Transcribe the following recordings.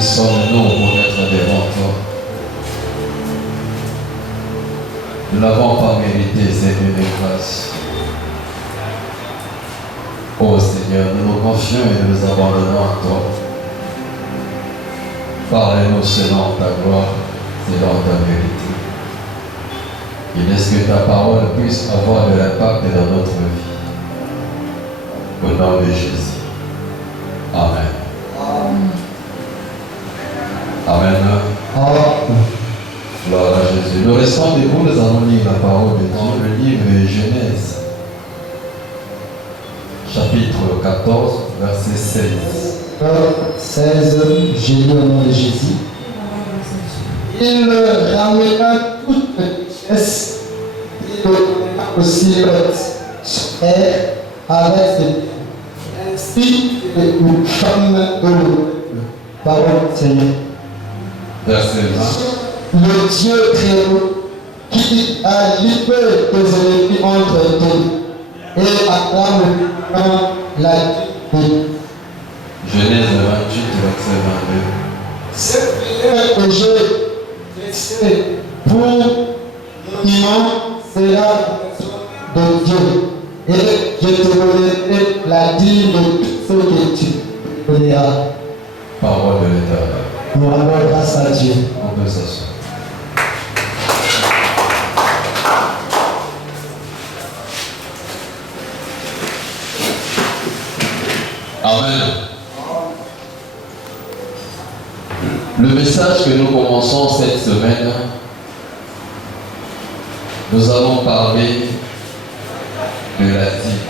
Qui sommes-nous pour être devant toi? Nous n'avons pas mérité cette une grâce. Ô Seigneur, nous nous confions et nous nous abandonnons à toi. Parle-nous selon ta gloire, selon ta vérité. Et laisse que ta parole puisse avoir de l'impact dans notre vie. Au nom de Jésus. Amen. Amen. Gloire à Jésus. Nous restons debout, nous allons lire la parole de Dieu, le livre de Genèse, chapitre 14, verset 16. 16, j'ai lu au nom de Jésus. Il ramena toute richesse, il ramena aussi son père avec ses ainsi que une femme de l'eau. Parole du Seigneur. Verset 20. Le Dieu très haut qui a libéré tes ennemis entre tes et Abraham l'a dit. Genèse 28, verset 22. Cette prière que j'ai laissée pour monument sera de Dieu. Et je te donnerai la dîme de tout ce que tu donneras. Parole de l'Éternel. Nous rendons grâce à Dieu. On peut s'asseoir. Amen. Le message que nous commençons cette semaine, nous allons parler de la dîme.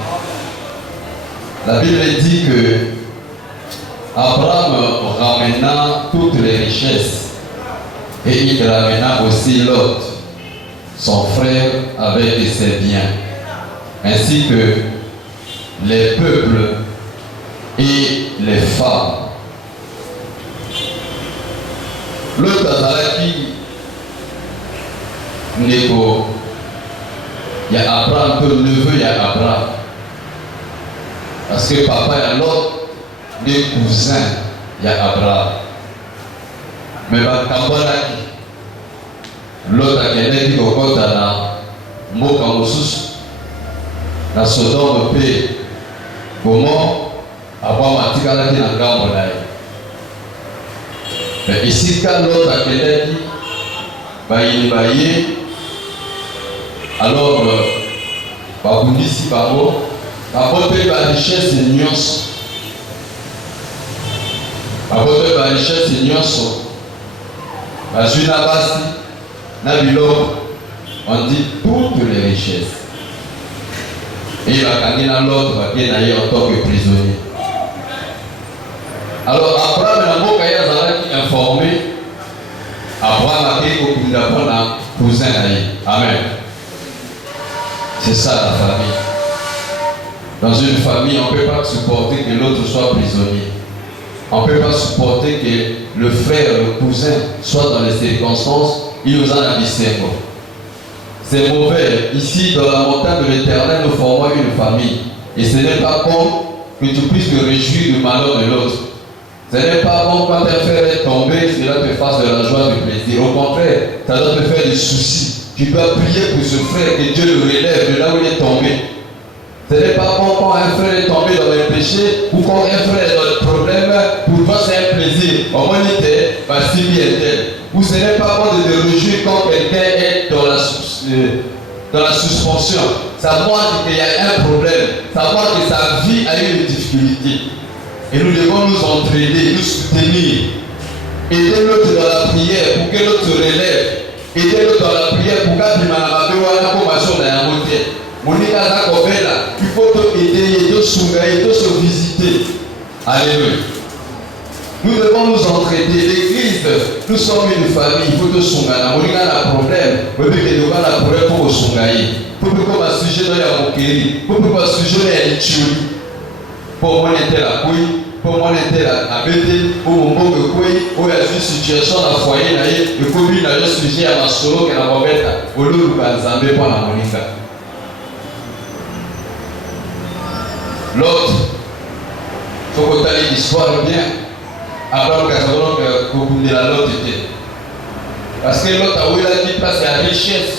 La Bible dit que Abraham ramena toutes les richesses et il ramena aussi Lot, son frère, avec ses biens, ainsi que les peuples et les femmes. Lot azalaki ndeko ya Abraham, peu neveu ya Abraham, parce que papa ya Lot des cousins ya Abraham. Mais bakambolaki Lot akendeki kokota na mboka mosusu na Sodome mpe Gomore. Abraham atikalaki na ngambo na ye. Mais esika Lot akendeki bayini baye, alors babundisi bango babote ba richesse nyonso. Babote ba richesse nyonso bazwi na basi na biloko, on dit toutes les richesses. Et bakangi na Lot bakie na ye en tant que prisonnier. Alors Abraham na mboka ye azalaki informé, Abraham akei kokunda mpona cousin na ye. Amen. C'est ça la famille. Dans une famille, on ne peut pas supporter que l'autre soit prisonnier. On ne peut pas supporter que le frère, le cousin soit dans les circonstances, il nous en a dit. C'est mauvais. Ici, dans la montagne de l'Éternel, nous formons une famille. Et ce n'est pas bon que tu puisses te réjouir du malheur de l'autre. Ce n'est pas bon quand un frère est tombé, cela te fasse de la joie, du plaisir. Au contraire, ça doit te faire des soucis. Tu dois prier pour ce frère, que Dieu le relève de là où il est tombé. Ce n'est pas bon quand un frère est tombé dans le péché ou quand un frère est dans le problème, pour toi c'est un plaisir. Au moins il était, si bien tel. Ou ce n'est pas bon de te réjouir quand quelqu'un est dans la suspension. Ça montre qu'il y a un problème. Ça montre que sa vie a eu une difficulté. Et nous devons nous entraider, nous soutenir. Aider l'autre dans la prière pour que l'autre se relève. Aider l'autre dans la prière pour qu'il il faut te aider, il faut se visiter. Alléluia. Nous devons nous entraider. L'église, nous sommes une famille. Il faut te sungana. On a un problème. On peut que nous avons un problème pour nous sungayer. Pour que nous ayons un sujet dans la moquerie. Pour que nous ayons un sujet dans la littérie. Pour moi, on était la couille. Pour moi, on était la bête. Pour mon bon de couille. Où il y a une situation dans le foyer. Et comme il y a un sujet à ma solo qui est la mauvaise. Au lieu de nous enlever pour la monica. L'autre, il faut que tu aies l'histoire bien. Abraham Kazalok kokundela Lot était. Parce que Lot a eu la place à richesse.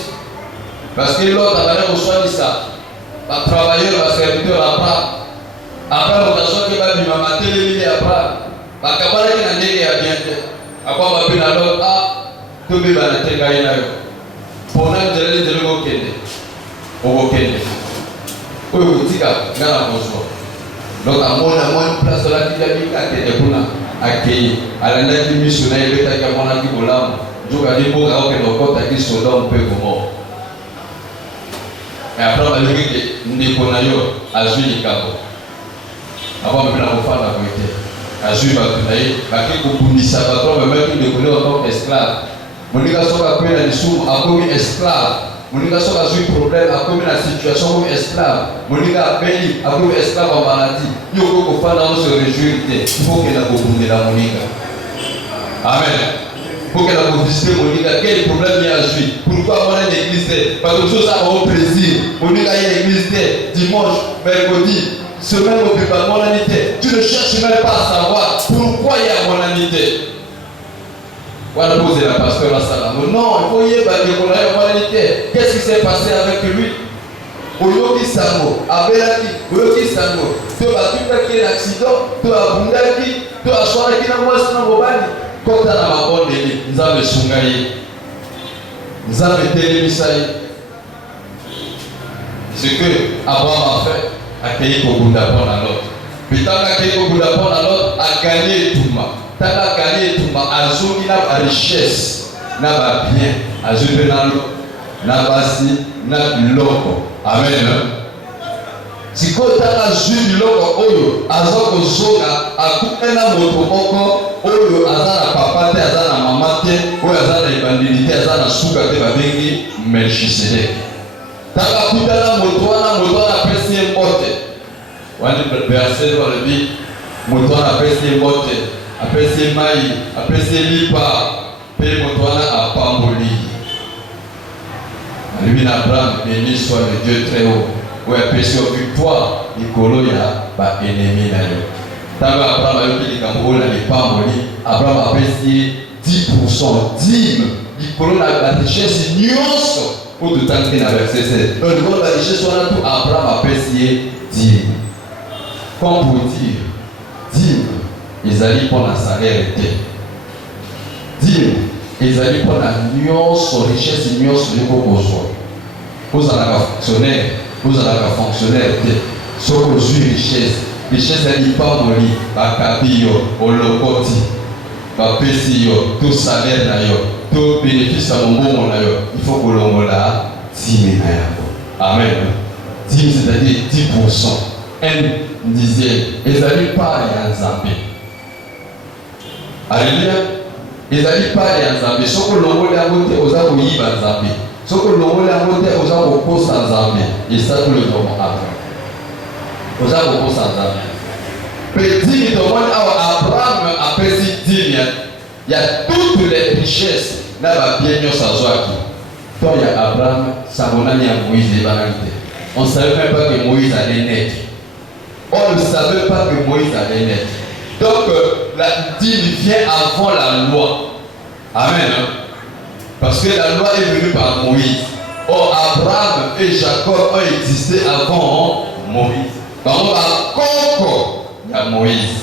Parce que Lot a valeur au choix de ça. Un travailleur, un serviteur Abraham. Abraham a choisi que va mater les milliers Abraham. Bakabala qui n'a n'est qu'à bien fait. Après ma peine à Lot, tout le monde a été gagné là. Pour nous, de l'Okende. Au Okende. Oui, tika, ngana bonsoir. Donc, à mon place là, qui a mis à terre pour nous accueillir. À la nette missionnaire, il est à mon avis pour l'âme. Je vais dire pour que nos côtes qui sont là, on peut comment. Et après, on va dire que nous avons agi les capots. Avant, on va faire la vérité. Agi va travailler, parce que pour nous, ça va trop, même qui découle en tant qu'esclave. Mon gars, ça va prendre les sous, à comme esclave. Mon gars, ça va jouer problème, à comme la situation comme esclave. Mon gars, béni, à comme esclave en maladie. Il faut qu'on fasse dans ce réjouir. Il faut que la boubonne de la monica. Amen. Pour que la visite Monica, quel problème il y a aujourd'hui? Pourquoi on a une église? Parce que tout ça a au plaisir. Monica, il y a une église dimanche, mercredi, semaine au plus bas, monanité. Tu ne cherches même pas à savoir pourquoi il y a monanité. On a posé la pasteur à Salam. Non, il faut y aller pour la monanité. Qu'est-ce qui s'est passé avec lui? Oyoki Sango, Abelaki, Oyoki Sango. Tu as vu qu'il y a un accident, tu as Bundaki, tu as choisi qu'il y a un mois. Quand on a ma bonne délai, nous avons sungaye, nous avons télémisaï. Ce que Abraham a fait, accueillir pour Bundapon à l'autre. Puis tant qu'accueillir pour Bundapon à l'autre, a gagné tout le monde. Tant qu'à gagner tout le monde, a joué la richesse, n'a pas bien, a joué dans l'eau, n'a pas si, n'a l'eau. Amen. Si vous avez un jus de l'eau, azoko zoga, akupena moto moko, oyo azana papa te, azana mama te, oyo azana ibandili te, azana suka te babengi Melchisedek. Taka kutana moto wana pesi mbote. Wani verset dans le dit, moto wana pesi mbote, apesi mai, apesi lipa, pe moto wana apamboli. Lui Abraham, béni soit le Dieu très haut. Où est péché au victoire, Nicolo ya ba ennemi na yo. Tango Abraham a yoki likambo na lipamboli, Abraham a pesi 10% dîme. Nicolo na la richesse nyonso pour tout tanki na verset 16. Donc Nicolo la richesse wana tout Abraham a pesi dîme. Comme pour dire, dîme, ils allaient pour la salaire te. Dîme, ils allaient pour la nyonso richesse nyonso de kokozwa. Vous allez fonctionnaire. Vous avez un fonctionnaire qui a une richesse, elle n'est pas morte, Bakabio, Olokoti, Bapesio, tout salaire, tout bénéfice à mon bon, il faut que l'on l'a 10 000. Amen. 10 c'est-à-dire 10%. Elle disait, ils n'allaient pas aller en Zambie. Alléluia. Ils n'allaient pas aller en Zambie. Ce que l'on l'a voté aux Abouyes en Zambie. Ce que l'on a voté aux gens au poste en Zambie, et ça tout le monde après. Aux gens au poste en Zambie. Petit demande à Abraham a précisé, il y a toutes les richesses, là, bien sûr, ça soit qui. Quand il y a Abraham, ça va aller à Moïse et Banalité. On ne savait même pas que Moïse allait naître. On ne savait pas que Moïse allait naître. Donc, la dîme vient avant la loi. Amen. Parce que la loi est venue par Moïse. Or, Abraham et Jacob ont existé avant Moïse. Donc, il y a Moïse.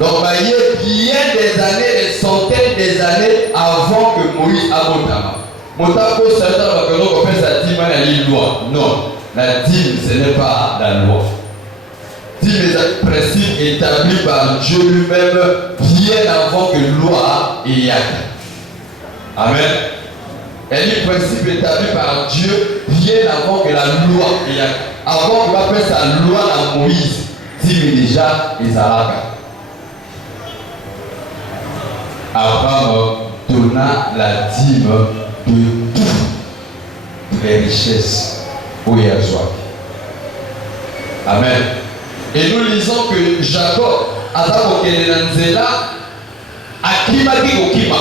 Donc, il y a bien des années, des centaines des années avant que Moïse a monté. Non, la dîme, ce n'est pas la loi. Dîme est un principe établi par Dieu lui-même bien avant que loi y ait. Amen. Elle est un principe établi par Dieu bien avant que la loi y ait. Avant qu'on appelle sa loi à Moïse, dîme déjà les Arabes. Abraham donna la dîme de toutes les richesses au Yahshua. Amen. Et nous lisons que Jacob, Adam Okelenanzela, Akimaki Okima.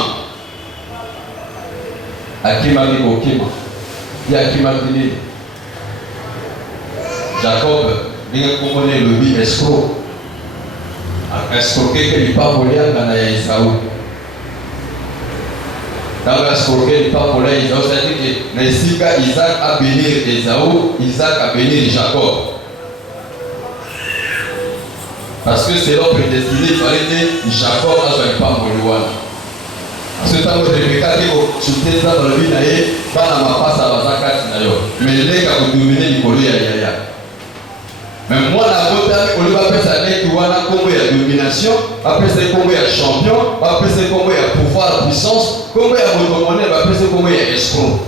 Akimaki Okima. Il y a Akimaki. Jacob, il a compris le vie escroc. escroquer que lipa polianga na ya Esaú. Dans escroquer lipa polianga Esaú, c'est-à-dire que na esika Isaac a bénir Esaú, Isaac a bénir Jacob. Parce que c'est leur prédestiné, il fallait que Jacob a son lipa poliwana. Parce que tant que Rebecca dit que tu dans la vie naïe, pas dans ma passe à la zakati naïo. Mais les gars vous dominez du collier à yaya. Mais moi la côte on lui va faire ça avec toi là comment il y a domination, après c'est comment il y a champion, après c'est comment il y a pouvoir, puissance, comment il y a monomonnaie, après c'est comment il y a escroc.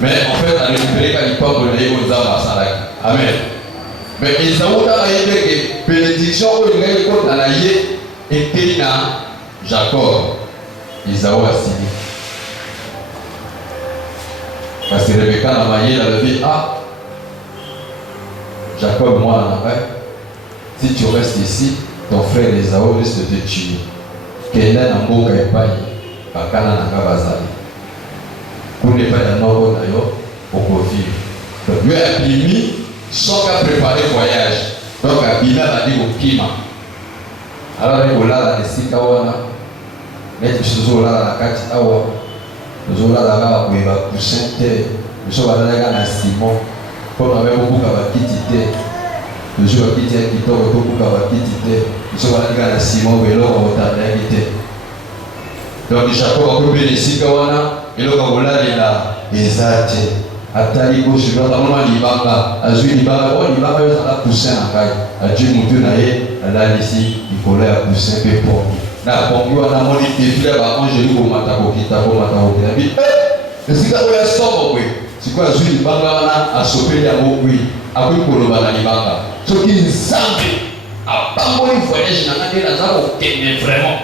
Mais en fait à récupérer quand il parle de l'aïe aux âmes à Salak. Amen. Mais Esaú dans la yé que bénédiction où il y a une côte dans la yé et qu'il a Jacob, Esaú a signé. Parce que Rebecca n'a pas dit, elle a dit, ah, Jacob, moi, en arrêt, si tu restes ici, ton frère Esaú risque de te tuer. Qu'elle a un mot qui est pas y, pas qu'elle a un bazali. Pour ne pas y avoir d'ailleurs, pour vivre. Donc, lui a mis, sans qu'à préparer le voyage. Donc, Abina a dit au Kima. Alors, il y a là, les Sikawana, les choses là, la Katiawa. Nous avons là pour les poussins, nous avons là dans Simon, comme on avait beaucoup de quitté, nous avons quitté un quitté, beaucoup de quitté, nous avons là dans Simon, et là on va t'inviter. Donc Jacob a coupé les Sikawana, et là on va là les Athées. Atali gauche, là on a l'Ibanga, Azui l'Ibanga, l'Ibanga est un poussin en caille, Adieu Moutunaye, là ici, il collait un poussin peu pour lui. Na pongi wana moni défilé ba angeli ko mata ko kita ko mata ko bi esika ko ya sobo kwe siko azuli banga wana asopeli ya mokwi akui koloba na libanga soki nzambe apamboli voyage na ngaki na zako kende vraiment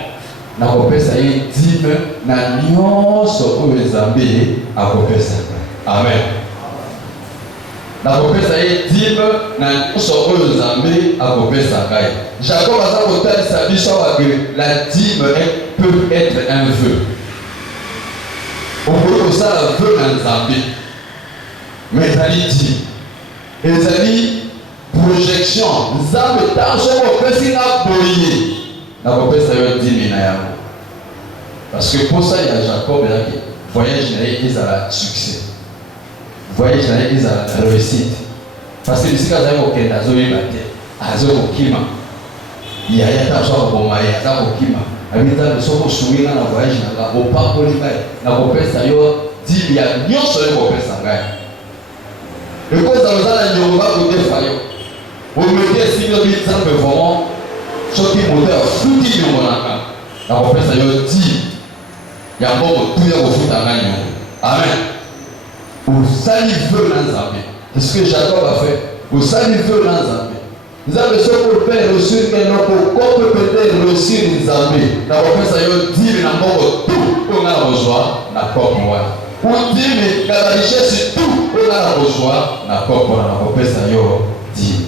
na kopesa ye dime na nyonso oyo nzambe akopesa. Amen. Na kopesa ye dime na nyonso oyo nzambe akopesa ngai. Jacob a sa côté sa biche que la dîme peut être un vœu. On peut aussi un vœu dans Zambie. Mais ça dit, et ça dit projection. Zambie tant que on peut s'y aboyer. Na kopé ça y dîme na yamo. Parce que pour ça il y a Jacob là qui voyage na ils a succès. Voyage na ils a réussite. Parce que ici quand ça y a zo yibate, azo okima. Il y a un temps où on a un okima. Habita le soko suinga na voyage na ka opako libai na kopesa yo dibi ya nyonso yo kopesa ngai. Le cause dans la nyonga ko defayo. O mettez signe de ça vraiment soki moteur futi nyonga na kopesa yo di ya mbongo tout ya kofuta ngai nyonga. Amen. Au sali veut na Nzambe. C'est ce que Jacob a fait. Au sali veut na Nzambe. Nzambe soko peut réussir que notre peut peut-être réussir Nzambe. Na kopesa yo dime na mbongo tout on a rejoint na kopo wana. Pour dime na la richesse tout on a rejoint na kopo wana na kopesa yo dime.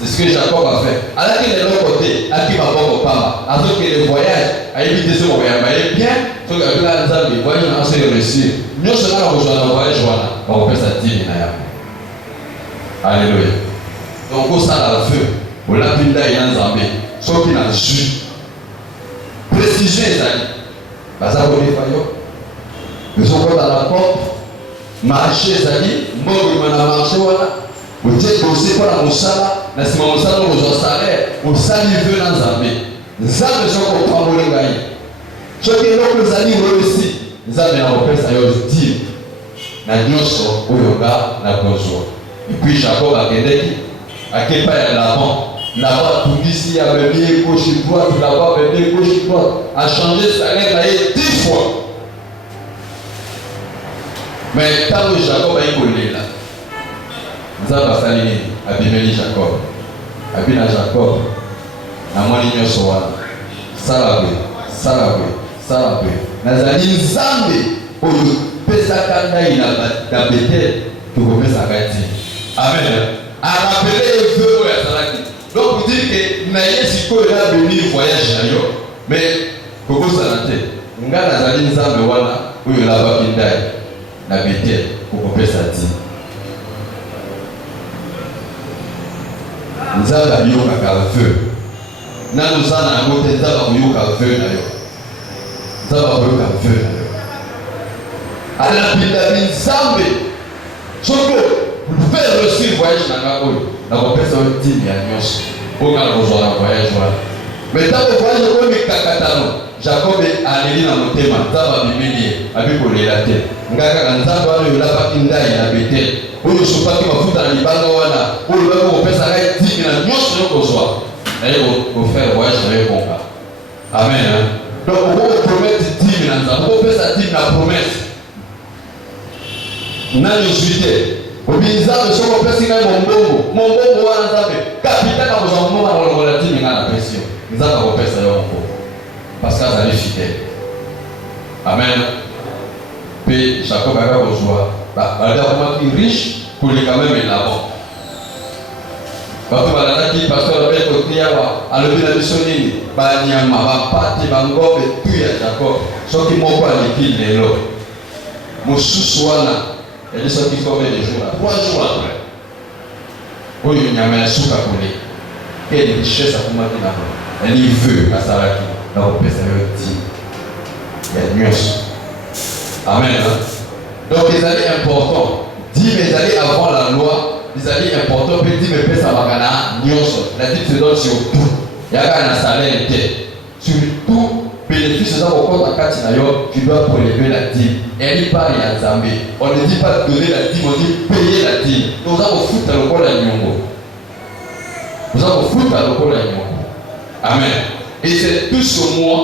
C'est ce que Jacob a fait. Alors qu'il est de l'autre côté, à qui m'a pas papa, alors que le voyage a évité ce voyage, mais bien, ce que la Nzambe le voyage n'a pas réussi. Nous sommes là rejoint le voyage wana, na kopesa dime na ya. Alléluia. Donc, au sein de la feu, on l'a vu dans les Nzambe, sauf qu'il a su. Précision, c'est-à-dire, ça va défaillir. Nous sommes dans la porte, marcher, c'est-à-dire, moi, je vais marcher, voilà. Vous dites, vous savez pas la moussala, mais si mon moussala, vous en salaire, vous salivez dans Nzambe. Nzambe, c'est qu'on prend mon lengaï. Ce qui est là que vous allez réussir, Nzambe n'a pas fait ça, il dit, na nyonso, où il y a besoin. Et puis, Jacob a gagné. À quel point il y a là-bas, tout ici, il y a venu gauche droite, là-bas, venu gauche droite, a changé sa lettre 10 fois. Mais tant que Jacob a écouté là, nous avons salé à Bimeli Jacob, à Bina Jacob, à Moligno Soa, Salabé, Nazali Nzambe, pour le Pesakanda, il a pété, pour le Pesakati. Amen. À rappeler le feu au Yasalaki. Donc vous dites que Naye Siko est là venu voyage na yo. Mais Koko Sanate, Nga Nazali Nzambe wana, où il y a la Bakindai, na Bethel, pour couper sa dîme. nzambe ayokaka veu nano oza na yango te nzambe akoyoka veu na yo nzambe akoyoka veu na yo alapinda binzambe soki faire réussir voyage na nga oyo nakopesa yo ntimi ya nyonso oyo kaka kozwa na voyage wana mais ntango voyage oyo mikakatano Jacob aleli na motema nzambe abimeli ye abi kolela te nga kaka nzambe wana oyo olapaki ndai na Betel oyo osopaki mafuta na libanga wana oyo baki kopesa ngai ntimi na nyonso yo kozwa naye kofere voyage na yo bonga amen donc okokopromete ntimi na nzambe okopesa ntimi na promese nani ozwi te obi nzambe soki opesi ngai mombongo wana nzambe kapitaka kozwa mombongo na kolongola ntimi ngai na pesi yo nzambe akopesa yo mombongo parce que azali fidèle amen mpe Jacob aka kozwa balaki akomaki riche koleka meme Laban bato balalaki pasteur abe kote awa alobi na biso nini banyama bapate bangombe tu ya Jacob soki moko aleki lelo mosusu wana yali soki combien de jours 3 jours après oyo nyama ya suka koleka quelle richesse akomaki nango yali veu asalaki na kopesa yo ti ya nyonso amen donc ezali important dîme ezali avant la loi ezali important mpe dîme epesamaka na nyonso la dîme se donne sur tout yaka na salaire te sur tout bénéfice eza kokota kati na yo tu dois prélever la dîme eyali part ya nzambe on ne dit pas donner la dîme on dit payer la dîme donc oza kofuta lokola nyongo oza kofuta lokola nyongo amen et c'est tout sur moi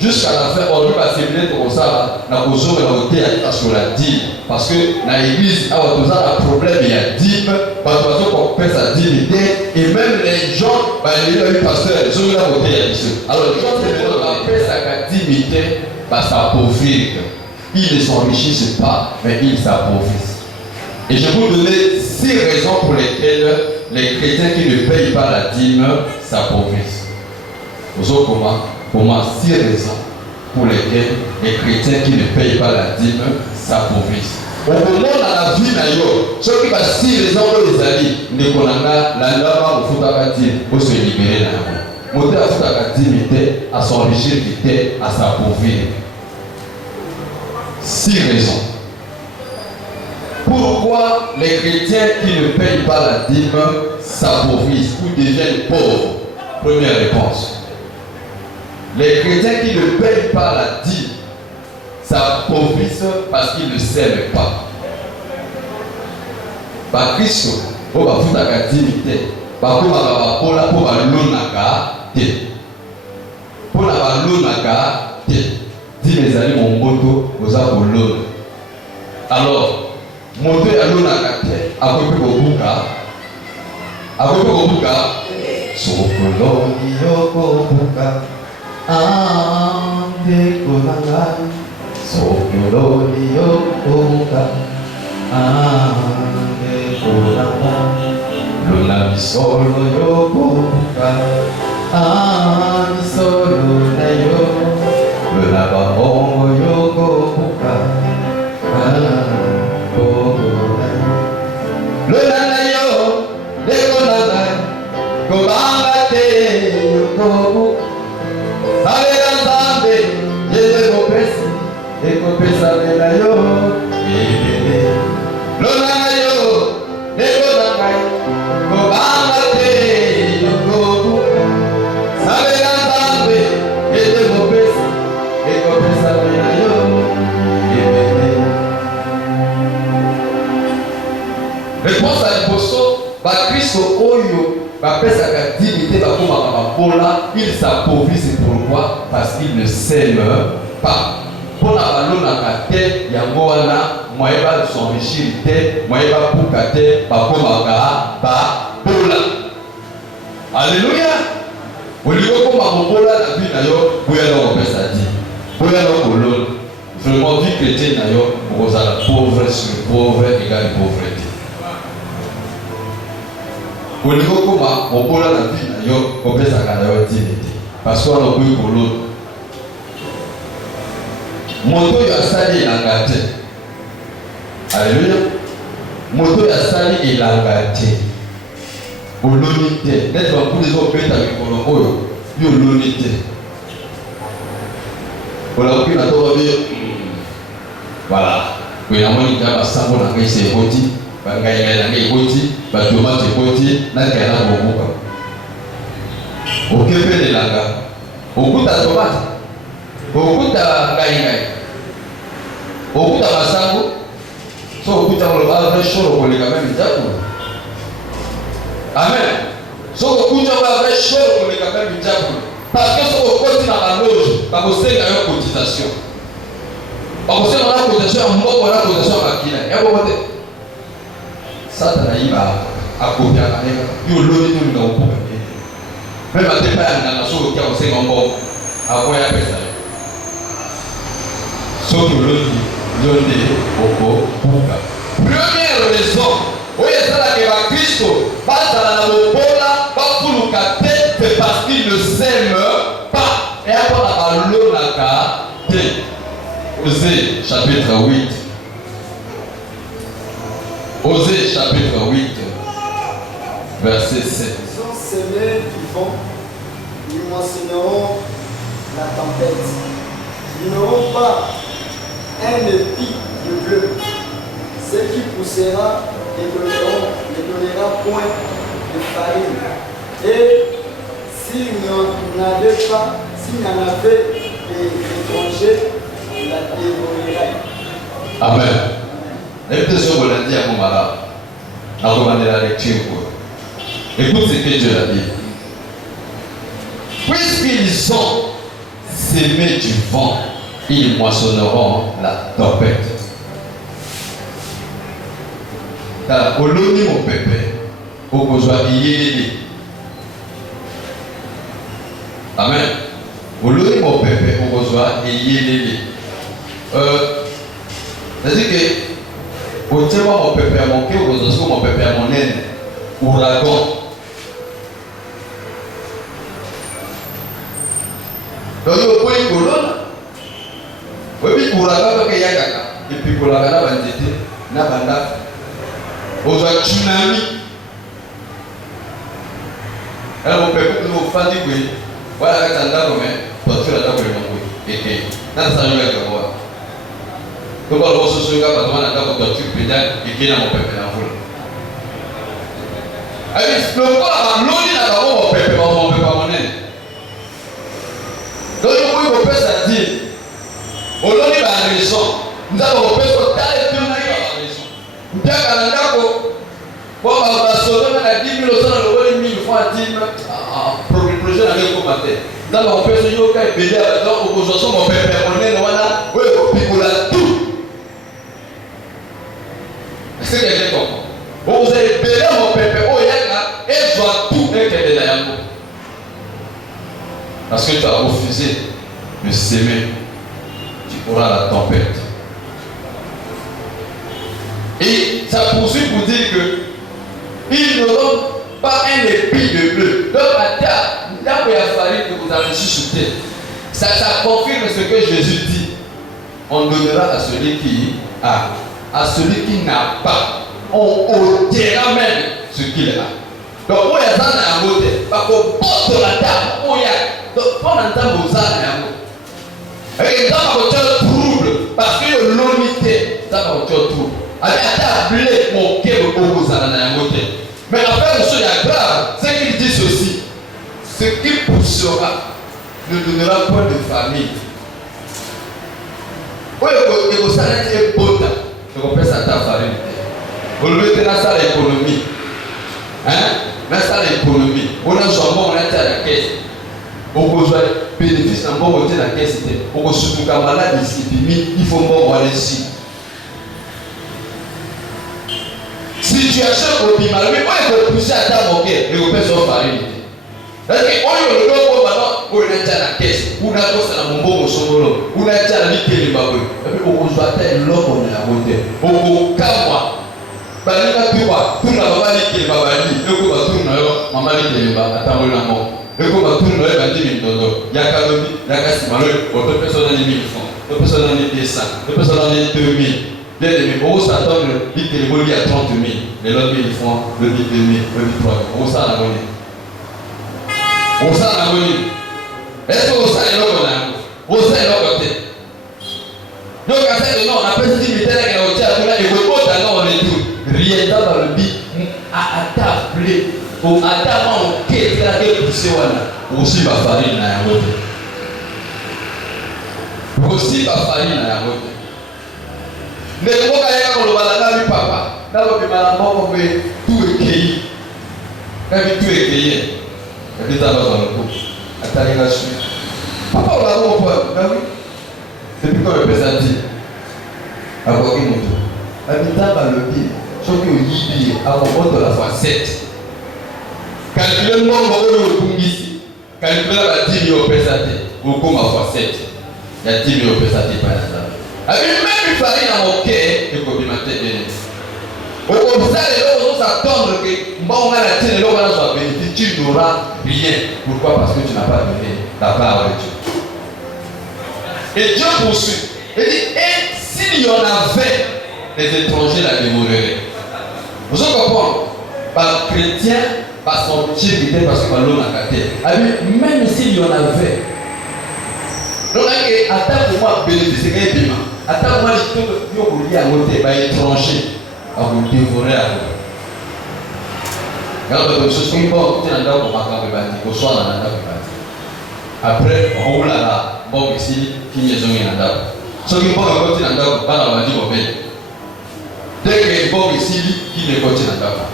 jusqu'à la fin on peut assimiler tout ça na kozonga na koteya sur la dîme parce que na église awa toza na problème ya dîme bato bazokopesa dîme te et même les gens bayebi babi pasteur ezongi na koteya biso alors les gens temono bapesaka dîme te basappauvrir ils ne s'enrichissent pas mais ils s'appauvrissent et je vous donner 6 raisons pour lesquelles les chrétiens qui ne payent pas la dîme s'appauvrissent. Comment 6 raisons pour lesquelles les chrétiens qui ne payent pas la dîme s'appauvrissent. Au moment dans la vie na yo, ceux qui passent 6 raisons pour les alliés, ne connaissent la loi au foot à dîme pour se libérer là. Monter à foot à dîme à s'enrichir, à s'appauvrir. 6 raisons. Pourquoi les chrétiens qui ne payent pas la dîme s'appauvrissent ou deviennent pauvres? Première réponse. Les chrétiens qui ne payent pas la dîme s'appauvrissent parce qu'ils ne s'aiment pas. Par Christ, on va foutre la dîme, pour la dîme les amis mon moto aux abonnés. Alors, moto ya lonaka te akope kobuka sokoloni yokobuka ande kolanga sokoloni yokobuka ande kolanga lona bisolo yokobuka bisolo na yo lona babongo yokobuka ils s'appauvrissent. Pourquoi? Parce qu'ils ne s'aiment pas. Pour la valeur de la tête, il y a un moyen de s'enrichir, moyen de alléluia. Vraiment, vie chrétienne, vous avez pauvre sur pauvre égale pauvreté. Parce qu'on a beaucoup de moto ya sali elangate. Alléluia. Moto ya sali elangate. olonité. N'est-ce pas pour les autres pays avec Kolo, yo olonité. Voilà, puis la Torah dit, voilà. Oui, la moitié de la sambo n'a pas été boti, n'a pas été boti, n'a pas été boti, n'a pas été boti. Au Québec de l'Anga, au bout de la tomate, au bout de la gaïgaï, au bout de la sambo, soit au bout de la vraie chose, on est quand même d'accord. Amen. Soit au bout de la vraie chose, on est quand même d'accord. Parce que soit au côté de la loge, parce que c'est une cotisation. Parce que c'est une cotisation, on a une cotisation à qui là. Et vous voyez, ça t'as eu à copier à la main. Yo l'autre nous nous avons même à tes pères, dans la chose qui a aussi un bon, à quoi il y a fait ça. Sauf que l'autre dit, l'autre dit, première raison, oui, c'est là que va Christ, pas dans la bola, pas pour nous capter, c'est parce qu'il ne s'aime pas. Et après, on a l'eau la carte. Osée, chapitre 8. Osée, chapitre 8, verset 7. Ils ont semé du vent, ils moissonneront la tempête. Ils n'auront pas un épi de bleu. Ce qui poussera ne donnera point de farine. Et s'il n'en avait pas, s'il n'en avait d'étrangers, la dévorerait. Amen. Écoutez ce qu'on a dit à mon malade. Avant de la lecture. Écoute ce que Dieu a dit. Puisqu'ils ont semé du vent, ils moissonneront la tempête. Car au loni mon pépé, au besoin d'y. Amen. Au loni mon pépé, au besoin d'y. C'est-à-dire que au tiers mon pépé à mon cœur, au besoin mon pépé à mon aine, ouragan. Donc, il faut une colonne. Oui, ouragan, il y a caca. Et puis, pour la gana, il y a banda. Au tsunami. Alors, on peut nous faire du bruit. Voilà, quand on a comme toi, tu l'as dans le monde. Et dans ça, il y a que moi. Donc, on va se souvenir que on a dans le truc pédale et qu'il y a mon peuple dans le monde. Alors, le corps a l'eau, il a d'abord mon peuple, mon peuple, mon aide. Donc, il faut que ça dise, aujourd'hui, il y a une raison. Nous avons fait ce tas de tout, il y a une raison. Nous avons fait ce bon, on va sauver à 10 000, on va 10 000 fois à 10 000. Pour le projet, on a commenté. Nous avons fait ce yoga et bédé à la dent, au besoin, mon père, on est là, oui, on pique là tout. Est-ce que quelqu'un comprend? Vous avez bédé mon père, oh, il y a là, et je dois tout faire qu'elle est là. Parce que tu as refusé de s'aimer, tu auras la tempête. Et ça poursuit pour dire que ils n'auront pas un épi de bleu. Donc, à terre, là où il y a fallu que vous avez chuchoté, ça confirme ce que Jésus dit. On donnera à celui qui a, à celui qui n'a pas. On ôtera même ce qu'il a. Donc, où il y a ça dans la beauté, parce qu'on porte la table, où il y a. Donc, pendant le temps, vous avez la beauté. Et dans votre trouble, parce qu'il y a l'unité, ça va votre trouble. Avec la table, mon cœur vous a la beauté. Mais après, le chose est grave, c'est qu'il dit ceci. Ce qui poussera ne donnera point de famille. Oui, il faut s'arrêter pour ça. Je comprends ça ta famille. Vous le mettez dans ça l'économie. Hein? Dans ça l'économie. On a jambon, on a été à la caisse. On peut jouer bénéfice d'un bon côté de la caisse. On peut surtout qu'un malade ici, il faut bon aller ici. Si tu achètes au Bimalou, il faut pousser à ta moquette et au père son farine. Parce que on est à la caisse, on a posé la bombe au somolo, on a été à la vie de l'Imbabwe. Et puis on joue à tel l'homme on est à côté. On calme. Balina tuwa, tout la maman dit qu'il va bali, et qu'on va tout le maman dit qu'il va attendre la mort. Et qu'on va tout le monde 10 000 dollars. Il y a qu'à donner, il y a qu'à se malheurer, on peut personne dans les 1000 francs, on peut personne dans les 200, on peut personne dans les 2000. On s'attend qu'il y a 30 000. les lobbies ils font le bit demi, le bit 3. On s'en a donné. On s'en a donné. Est-ce que on s'en est là? On s'en est là côté. Donc à ce moment, on appelle ce militaire qui a été appelé et le mot d'alors on est tout. Rien dans le bit à table. Pour attendre on quitte la gueule poussée voilà. Aussi va farine na yango. Aussi va farine na yango. Mais comment kaya ko lobala na bi papa. Na ko bi mala moko be tout écueilli. Quand tout écueilli. Et puis ça va dans le coup. Attendez la suite. Papa on va voir quoi. Oui. C'est plus quoi le présenter. À quoi qui monte. Habitant par le pied. Sauf que il dit à propos de la fois 7. Calculez le nombre de Bungisi. Calculez la 10 000 présentés. Au comme à fois 7. Il y a 10 000 présentés par exemple. Avec même une farine à mon cœur, et comme il m'a dit. Au comme ça, les gens s'attendent que bon, on a la tienne, les gens vont bénéficier, tu n'auras rien. Pourquoi? Parce que tu n'as pas donné ta part avec Dieu. Et Dieu poursuit. Il dit, et s'il y en avait, les étrangers la dévoreraient. Vous comprenez? Par chrétien, par son Dieu, parce que l'on a gâté. Même s'il y en avait, donc, attends pour moi bénéficier d'un paiement. Attends pour moi, je peux dire à côté, par étranger, à vous dévorer à vous. Quand on se souvient pas, on a un peu de au soir, on a un peu de après, on roule là, bon, ici, qui est zoné à l'endroit. Ce qui est bon, on continue à l'endroit, pas dans la vie, on va dès que bon, ici, qui est continue à l'endroit.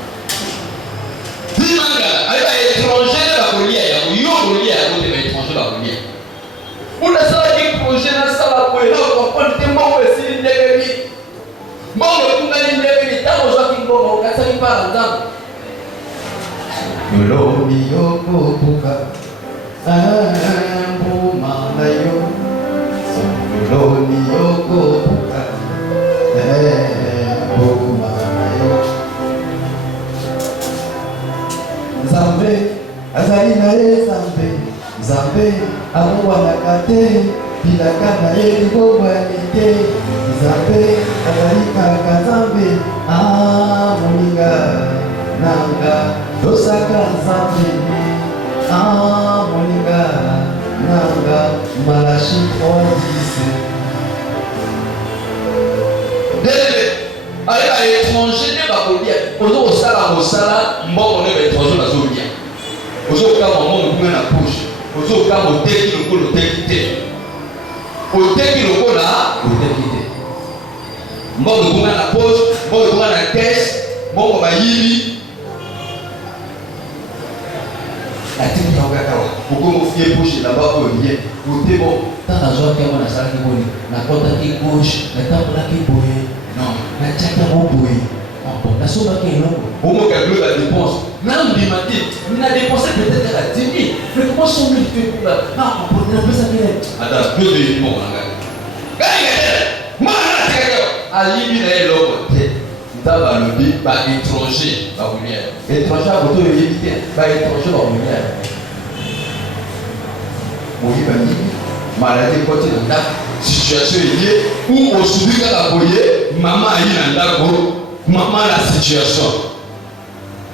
Dimanga, aïe, étranger, la police, il y a un police à côté de l'étranger, la police. On a ça qui projet dans ça, la police, on comprend que bon, ici, il y a des vies. Bon, on a des vies, tant qu'on soit qui bon, on a ça qui parle dedans. Yolo, yoko, buka. Manayo, Soloni Yoko, Manayo. Zambe, Azali nae Zambe, Zambe, Amuwa nakate, Pilaka nae Libobo yanite, Zambe, Azali kaka Zambe, Moninga, Nanga, Dosaka Zambe. Moninga, Nanga, Malachi 3:10. Allez à l'étranger, ne va pas dire. Aux sala, bon, on est étranger, on va se dire. Aux cas, on va la poche. Aux cas, on dit qu'il nous quitter. Au qui nous là, on quitter. Bon, on va la poche, bon, on va la caisse, bon, on va y. La tête est en cacahuète. Pourquoi on fait boucher là-bas pour rien? Vous dites bon, tant la joie qui est dans la salle qui est la côte qui gauche, la table là qui est bouillée. Non, la tête est bouillée. La somme qui est longue. Au moins qu'elle veut la dépense. Même du matin, on a dépensé peut-être à 10 000. Mais comment sont les fait pour la. Non, on peut appeler ça bien. Attends, 2 000 mots. Moi, à l'île, il est l'homme. Dans le but, par étranger, par lumière. Étranger à votre éviter, par étranger par lumière. Oui, maladie côté dans la situation liée où on subit la boyer, maman a eu dans la maman la situation.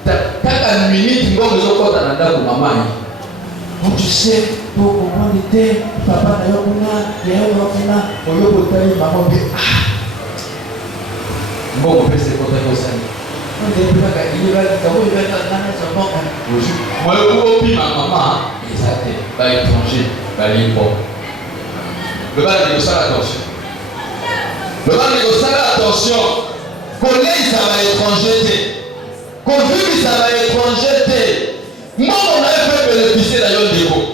Quand la minute, nous avons encore dans la maman. Donc tu sais, pour comprendre l'idée, papa n'a pas eu maman. Bon, on peut se porter comme ça. On dit que il va moi, je ma maman, exact, par étranger, par l'import. Le bal négocier attention. Le bal négocier attention. Connaît ça va étranger. Convive ça va étranger. Moi, on a fait bénéficier d'ailleurs des mots.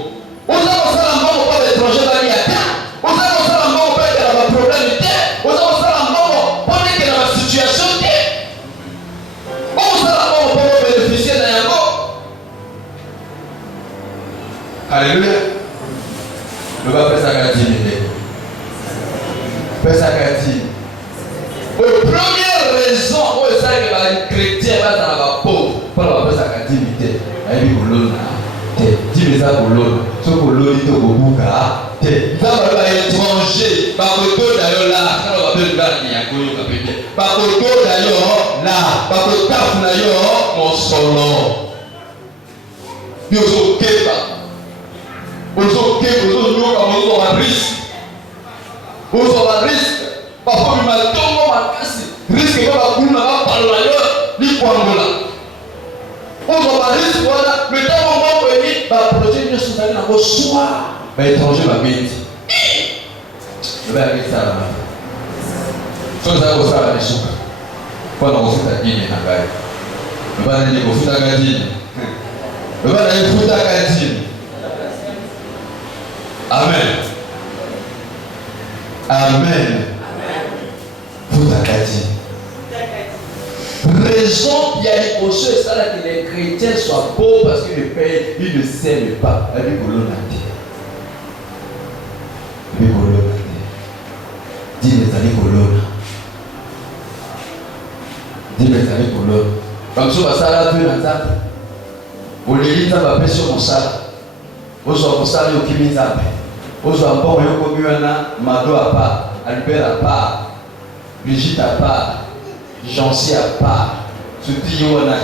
On a pensé à la mort, on parle d'étranger dans l'IATA. On a pensé à la mort, on parle de la problème. On a pensé à la mort, on parle de la situation. On a la mort, on peut bénéficier d'un mot. Alléluia. Le va faire sa gratitude. Faire sa gratitude. La première raison pour laquelle les chrétiens vont dans la pauvre, pour la faire sa gratitude. Elle dit pour l'autre. Dis ça pour l'autre. Ce pour l'autre, il te bouga. Ça va être étranger. Par contre, d'ailleurs, là, quand on va faire le gars, il y a un peu de par contre, d'ailleurs, na bakotafuna yo mosolo yo ozokeba ozonyoka ozwa risque bafobima ntongo makasi risque eko bakuna bapalola yo likwangola ozwa barisque wana metango moko eni baprojet nyonso ezali nango swa baétranger babeti ebayakisala so ezali kosala lisuka mpona kofuta dine na ngai ebana nini kofutaka dine ebana efutaka dine. Amen. Amen. Futaka dine. Raison il y a des choses ça là que les chrétiens soient pauvres parce que le Père il ne s'aime pas. La Bible dine ezali kolona. Dine ezali kolona. Bamosusu basala mpe na nzambe. Oleli nzambe apesi yo mosala. Ozwa mosala yo okimi nzambe. Ozwa mbongo yo komi wana Mado à part, Albert à part, Brigitte à part, Jancy à part. Surtout yo wana.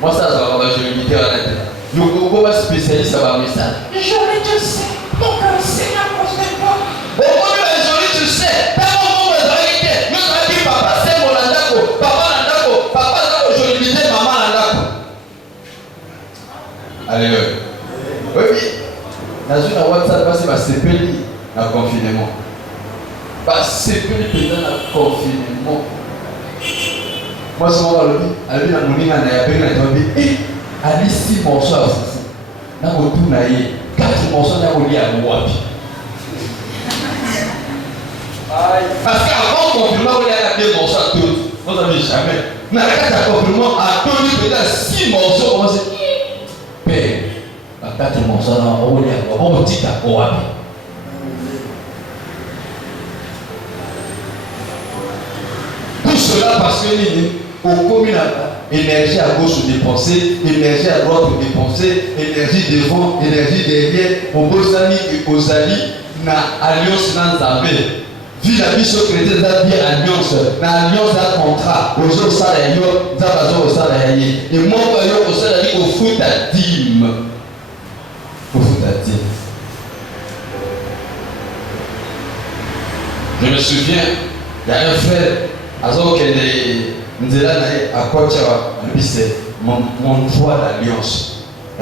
Moi ça va je vais limiter à la tête. Yo koko spécialiste à ba message. Je te sais. Mon cœur Seigneur moi je ne pas. Tu sais, pas mon vérité. Nous avons dit papa c'est mon andako, papa andako, je lui disais maman andako. Alléluia. Oui. Dans une WhatsApp parce que c'est payé le confinement. C'est payé pendant le confinement. Moi c'est moi le dit, à mon ina na ya pe na tombi. Ali 6 morceaux à fufu. Na ko tu na ye 4 morceaux na ko li à wapi. Parce qu'avant le confinement, il y a 2 morceaux à tout. Vous n'avez jamais. Dans le cas du confinement, à tout, peut-être 6 morceaux. On se dit, Père, à 4 morceaux, on dit à quoi. Tout cela parce que au commun, énergie à gauche dépenser, énergie à droite dépenser, énergie devant, énergie derrière, au Bosani et aux Ali, na alliance dans Zambé. Vu la vie sur chrétien, ça dit alliance. La alliance d'un contrat. Aux autres salariés, ça va aux salariés. Et moi, au salarié, au foot à dîme. Au foot à dîme. Je me souviens, il y a un frère, alors qu'il est là, à quoi tu as c'est mon droit d'alliance.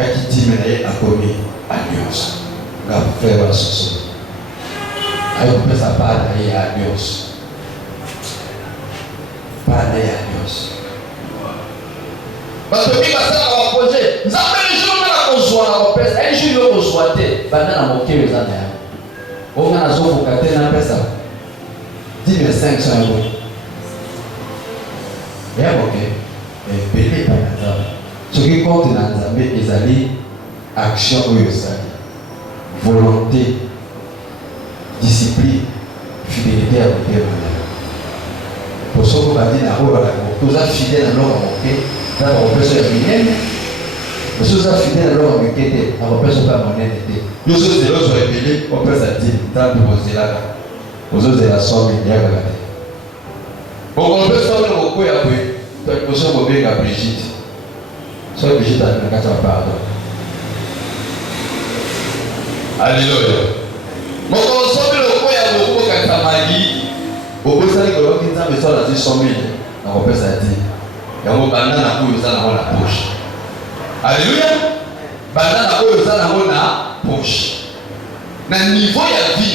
Et qui dit, mais il a commis alliance. Il a fait la sauce. Aí eu penso, para aí a Deus. Para aí a Deus. Mas o que vai ser a coisa? Zabe ele juro na coisa, na coisa. Ele juro na coisa até. Banana moqueiro zabe. Ou na zobo cate na peça. 10.500 euros. É ok. É beleza para nós. Ce qui compte dans Zabe, ils allaient action ou ils allaient volonté. Discipline, fidélité à côté de pour ça, vous avez dit, vous êtes fidèle à l'homme, vous êtes fidèle vous êtes fidèle à l'homme, vous êtes nous sommes des autres rébellés, on peut se dire, tant que vous êtes là, vous êtes la somme, il y a bon, on peut se faire le coup et après, vous êtes bien à Brigitte. Soit Brigitte a une pardon. Alléluia. Mon consomme le coup et à beaucoup de Katamagi. Au bout de ça, il y a des gens qui sont dans 100 000. On peut se dire. Il y a un banana pour nous dans la poche. Alléluia. Banana pour nous dans la poche. Dans le niveau de la vie,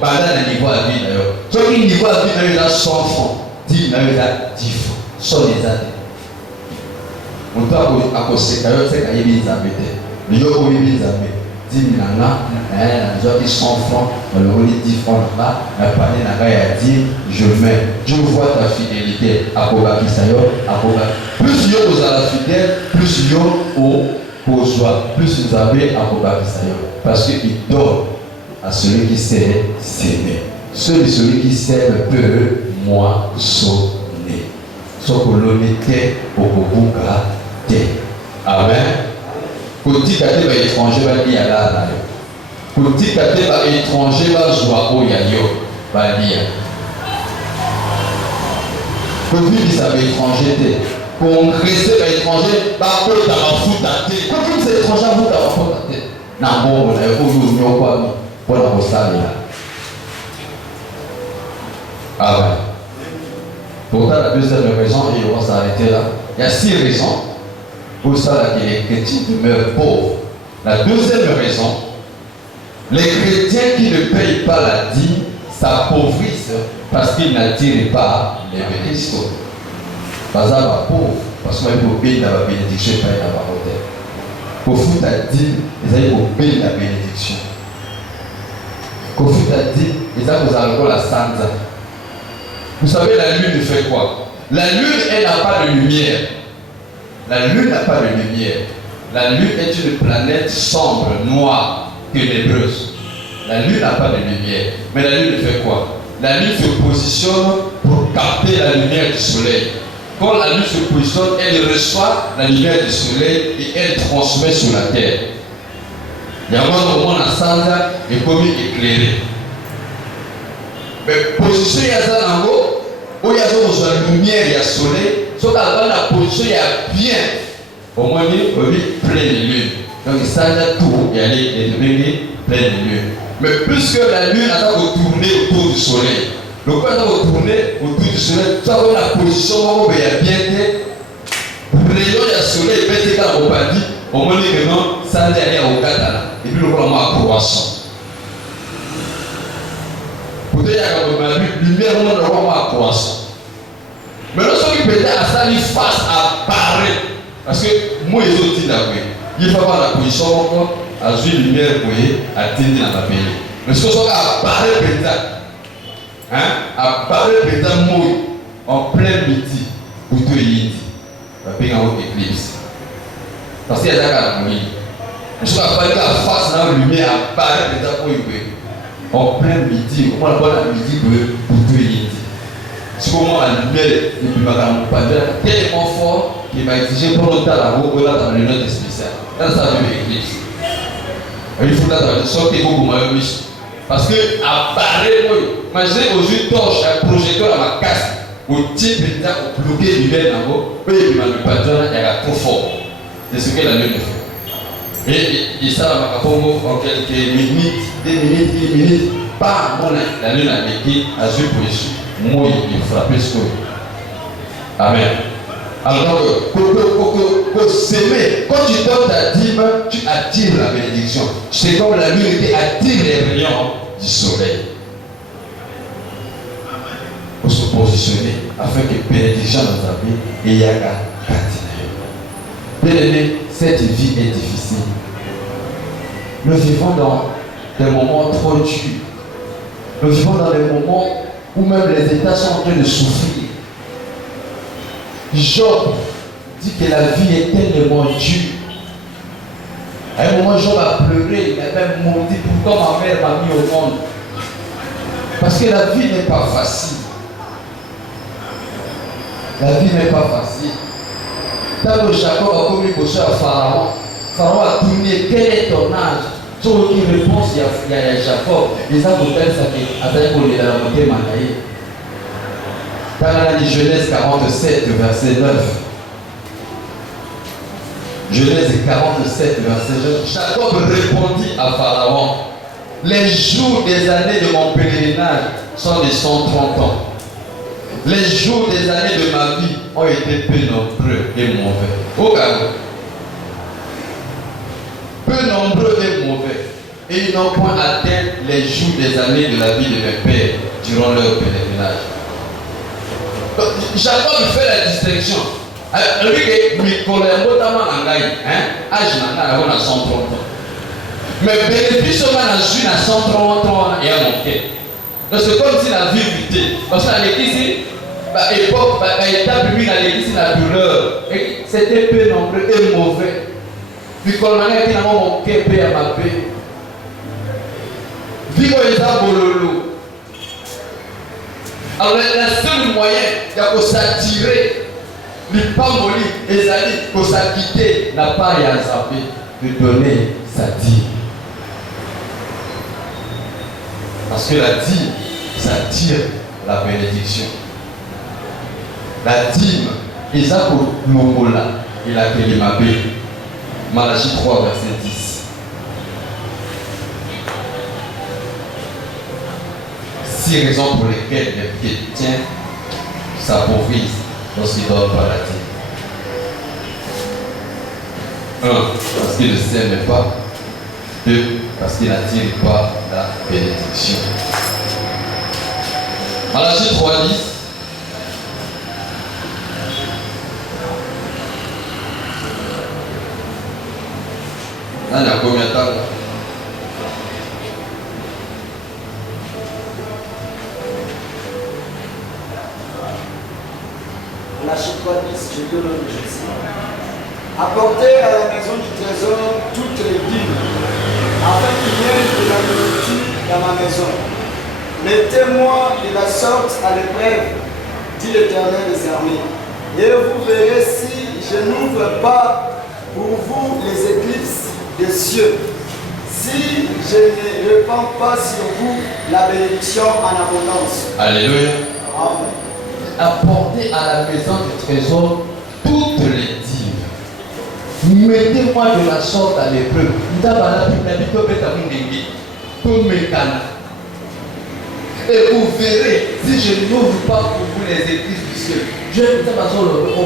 banana niveau de la vie. Ce qui est niveau de la vie, il y a 100 francs. 10 il y a 10 francs. Sont les années. On doit à cause de ça, c'est qu'il y a des amis. Il y a des amis. 10 000 ans, ils ont 100 francs, on leur dit 10 francs là-bas, la panier n'a pas à dire, je mets, je vois ta fidélité à Kobakisayo, plus il y a aux fidèles, plus il y a aux joies, plus vous avez à Kobakisayo, parce qu'il donne à celui qui sait s'aimer. Celui qui s'aime peut moissonner. Sauf que l'honnêteté au Kobuka. Amen. Kuti kate ba étranger ba lia la na yo. Kuti kate ba étranger ba joie o ya yo ba lia. Covid ça va étranger. Congressé à l'étranger, bah pour ta foutre à tête. Quand vous êtes étranger, vous ta foutre à tête. Non bon, on a eu au quoi pour la postale là. Ah ouais. Pourtant la deuxième raison, et on va s'arrêter là. Il y a 6 raisons pour ça que les chrétiens demeurent pauvres. La deuxième raison, les chrétiens qui ne payent pas la dîme s'appauvrissent parce qu'ils n'attirent pas les bénédictions. Pas à la pauvre, parce qu'il faut payer la bénédiction et pas la parole. Pour foutre la dîme, ils allaient pour payer la bénédiction. Pour foutre la dîme, ils allaient pour avoir la sanza. Vous savez, la lune fait quoi? La lune, elle n'a pas de lumière. La lune n'a pas de lumière. La lune est une planète sombre, noire, ténébreuse. La lune n'a pas de lumière. Mais la lune fait quoi? La lune se positionne pour capter la lumière du soleil. Quand la lune se positionne, elle reçoit la lumière du soleil et elle transmet sur la terre. Il y a un moment la sanza est comme éclairée. Mais position il y a ça en haut, où il y a la lumière, il y a le soleil, sauf qu'à la position il y a bien. Au moins il pleine lune. Donc il s'arrête tout et elle est pleine lune. Mais puisque la lune attend de tourner autour du soleil, le corps attend de tourner autour du soleil, ça va la position où il y a bien des rayons, il y a le soleil, il y a des compagnie, au moins il non, ça n'est rien au Katana. Et puis le corps a croissant. Peut-être qu'il y a la lumière, on a le corps a croissant. Mais lorsqu'on peut à ça, il face à barrer. Parce que moi, ils ont dit d'abord, il faut avoir la position encore, à jouer lumière pour atteindre dans la pays. Mais ce qu'on a barré à barrer moi en plein midi, pour tout yindi, on va payer en haute éclipse. Parce qu'il y a des gens qui ont mouillé. Mais ce qu'on a fallu à face dans la lumière, à barrer pour en plein midi, on va voir la midi pour tout yindi. Ce qu'on a la lumière, et puis ma tellement fort, il m'a exigé pour longtemps la roue dans le note spécial. Là, ça veut éclipse. Il faut sortir beaucoup de parce que à barrer, imaginez aujourd'hui torche, un projecteur à ma casse, au type au bloqué l'hiver en haut, puis il m'a pas il y a trop fort. C'est ce que la lune fait. Et ça va en quelques minutes, 2 minutes, 10 minutes, pas la lune a été à jouer pour les moi il frappe ce que. Amen. Alors, pour s'aimer, quand tu donnes ta dîme, tu attires la bénédiction. C'est comme la lune qui attire les rayons du soleil. Pour se positionner afin que bénédiction dans ta vie et yaga continue. Bien aimé, cette vie est difficile. Nous vivons dans des moments trop durs. Nous vivons dans des moments où même les États sont en train de souffrir. Job dit que la vie est tellement dure. À un moment, Job a pleuré, il a même dit pourquoi ma mère m'a mis au monde. Parce que la vie n'est pas facile. La vie n'est pas facile. Tant que Jacob a commis pour à Pharaon, Pharaon a tourné, quel est ton âge? Sur qui réponse il y a Jacob, les hommes de ça qui a pour les dans la montée Manaï. Dans la Genèse 47, verset 9. Genèse 47, verset 9. Jacob répondit à Pharaon, les jours des années de mon pèlerinage sont de 130 ans. Les jours des années de ma vie ont été peu nombreux et mauvais. Au Gabon. Peu nombreux et mauvais. Et ils n'ont point atteint les jours des années de la vie de mes pères durant leur pèlerinage. Jacob fait la distinction. Lui qui me colère notamment en Gaï, âge n'a 130 ans. Mais bénéfice on a joué à 130 ans et à monter. Donc c'est comme si la vie vivait. Parce que l'église, à l'époque, étape lui dans l'église la douleur. C'était peu nombreux et mauvais. Puis quand on a été dans mon cœur, à ma paix. Vivons les abololo. Alors, le seul moyen de s'attirer, ne pas mourir, les amis, pour s'acquitter, n'a pas à zapper, de donner sa dîme. Parce que la dîme, ça tire la bénédiction. La dîme, Isako Momola, il a appelé Mabé. Malachie 3, verset 10. 6 raisons pour lesquelles les chrétiens s'appauvrissent lorsqu'ils donnent pas la dîme. 1. Parce qu'ils ne s'aiment pas. 2. Parce qu'ils n'attirent pas la bénédiction. Malachie 3, 10. Là, il y a combien de temps là? Malachie 3, 10, je donne le Jésus. Apportez à la maison du trésor toutes les dîmes, afin qu'il y ait de la nourriture dans ma maison. Mettez-moi de la sorte à l'épreuve, dit l'Éternel des armées. Et vous verrez si je n'ouvre pas pour vous les éclipses des cieux, si je ne répands pas sur vous la bénédiction en abondance. Alléluia. Amen. Apportez à la maison du trésor toutes les dîmes. Mettez-moi de la sorte à l'épreuve. Et vous verrez si je n'ouvre pas pour vous les éclipses du ciel. Je vais vous dire,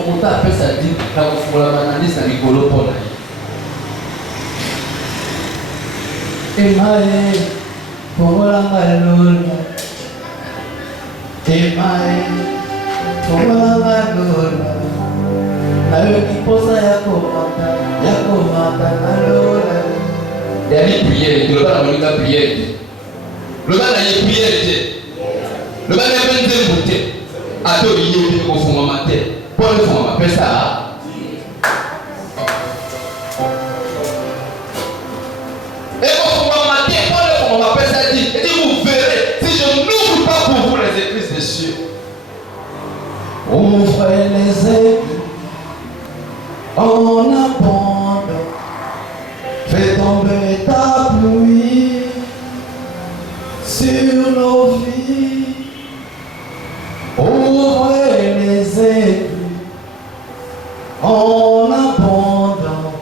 on peut appeler ça dîme. Pour la banalise, c'est rigolo pour la vie. Emae, Pogola Malula. Emae, Pogola Malula. Avec Posa Yakoma Malula. Dernière prière, le bas n'a pas prière. Le bas n'a pas prière. Le bas n'a pas prière. A toi, il y a au fond de ma tête. Pour le fond, on appelle ça. Et on m'appelle ça dit. Et vous verrez, si je n'ouvre pas pour vous les éclipses des cieux. Ouvrez les éclipses en abondance. Fais tomber ta pluie sur nos vies. Ouvrez les éclipses en abondance.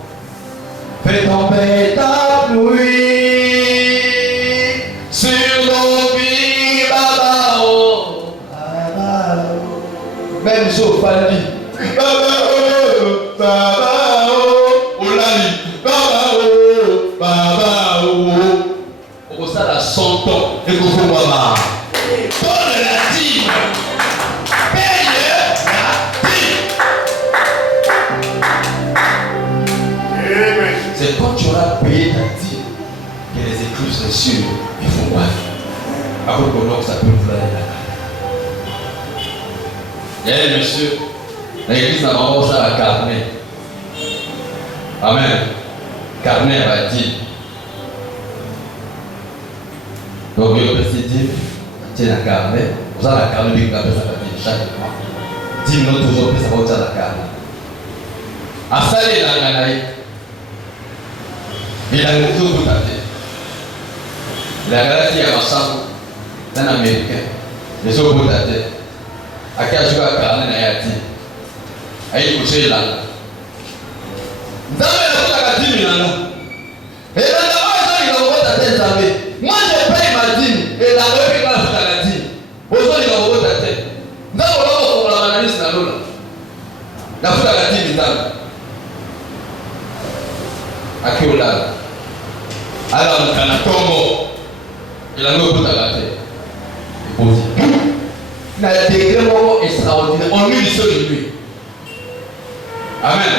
Fais tomber ta pluie. Même chose, pas dit. Ça la 100 ans et que vous voyez. Donne la dîme. Paye la dîme. C'est quand tu auras payé ta dîme que les éclipses des cieux ils font quoi? Après que ça peut vous aller là. Eh monsieur, l'église n'a pas ça à carnet. Amen. Carnet va dire. Donc, il y a dit, tiens la carnet. Vous avez la carnet, vous avez ça chaque mois. 10 minutes toujours, ça va utiliser la carnet. À ça, il a gagné. Il a gagné tout à fait. Il a gagné à Massako, un Américain. Les autres bout à tête. À qui a joué à carnet na yati. Aïe, vous savez là. Vous avez la 10 000 ans. Et là, il a envoyé ta tête à moi, je paye ma dîme et la république va faire la dîme. Aujourd'hui, il va envoyer ta tête. Nous allons voir la analyse dans l'eau. La foule à la dîme est là. À qui on l'a? Alors, on a Congo. Il a mis au bout de la tête. Il pose. Il y a des degrés extraordinaires. En une seule nuit. Amen.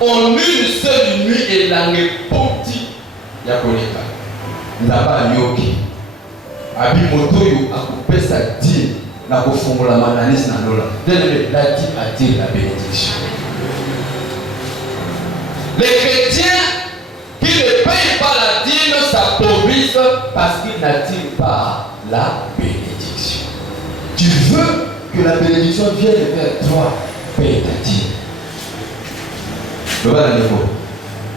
En une seule nuit, il a répondu. Il y a Koleka. Là-bas, yoki. Abi motoyo a coupé sa dîme. N'a pas fait la manalise dans l'eau. La dîme attire la bénédiction. Les chrétiens qui ne payent pas la dîme s'appauvrissent parce qu'ils n'attirent pas la bénédiction. Tu veux que la bénédiction vienne vers toi, paye ta dîme. Le bas d'un niveau.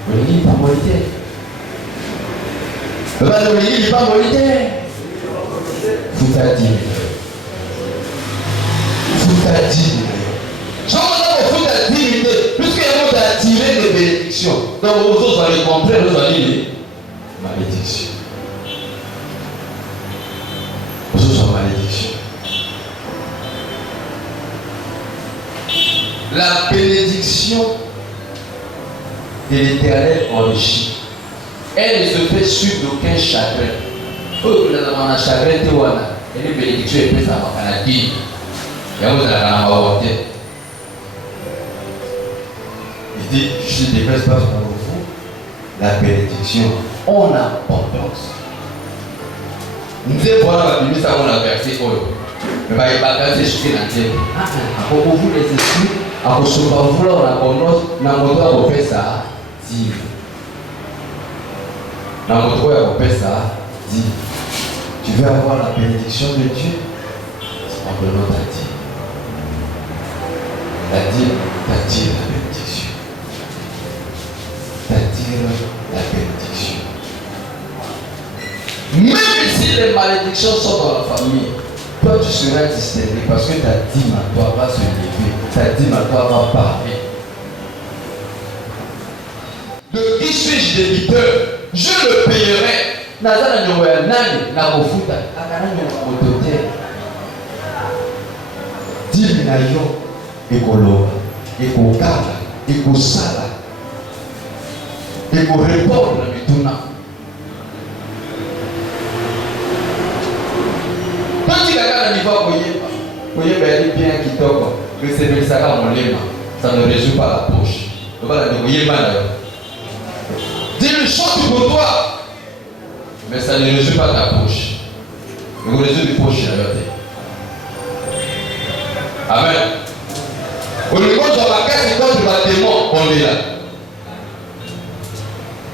Le lit pas molité. Le bas de lit pas molité. Faut ta dîme. Faut ta dîme. bénédiction. Donc, aux autres, vous allez comprendre, vous allez dire malédiction. Aux autres, malédiction. La bénédiction de l'Éternel enrichit. Elle ne se fait suivre d'aucun chagrin. Oh, vous avez un chagrin, et les bénédictions, elles peuvent avoir à la vie. Et vous avez un volonté. Il dit, je ne déverse pas pour vous la bénédiction en abondance. Nous devons voir la Bible, ça on a versé. Mais il va pas faire ce qu'il a dit. Pour vous les esprits, à recevoir vouloir en abondance, n'a pas droit à faire ça. Dis. N'a pas droit à faire ça. Dis. Tu veux avoir la bénédiction de Dieu? Simplement ta dit. T'attire la bénédiction. T'attire la bénédiction. Même si les malédictions sont dans la famille, toi tu seras distingué parce que ta dîme à toi va se lever, ta dîme à toi va parler. De qui suis-je débiteur? Je le payerai. Nazana nyoya nani na kofuta akana nyoya kotote. Dîme na yo ekoloba, ekokala, ekosala, ekorépondre na mituna. Quand il a un niveau à Koyeba est bien qui toque, que c'est le saga mon lema, ça ne résout pas la poche. Donc voilà, dis-le chante pour toi, mais ça ne résout pas ta poche. Il résout les poches à la tête. Amen. Au niveau de la caisse, quand tu vas démon, on est là.